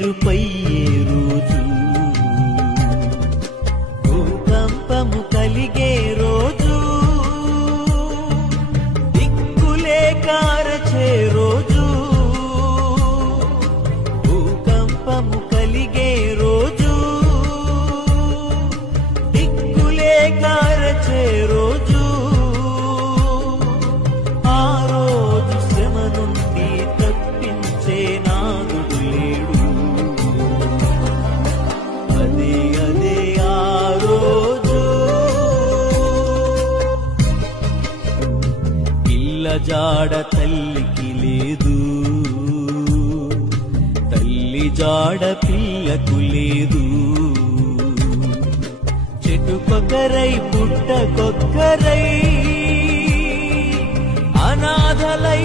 వేరుపయ్యే రోజు, భూకంపము కలిగే రోజు, దిక్కులే కారచే రోజు, భూకంపము కలిగే రోజు, దిక్కులే కారచే రోజు, ఆ రోజు శ్రమ నుండి తప్పించే నాదుడు లేడు. అదే అదే ఆ రోజు. పిల్ల జాడ తల్లికి లేదు, తల్లి జాడ పిల్లకు లేదు. చెట్టుకొక్కరై పుట్టకొక్కరై అనాథలై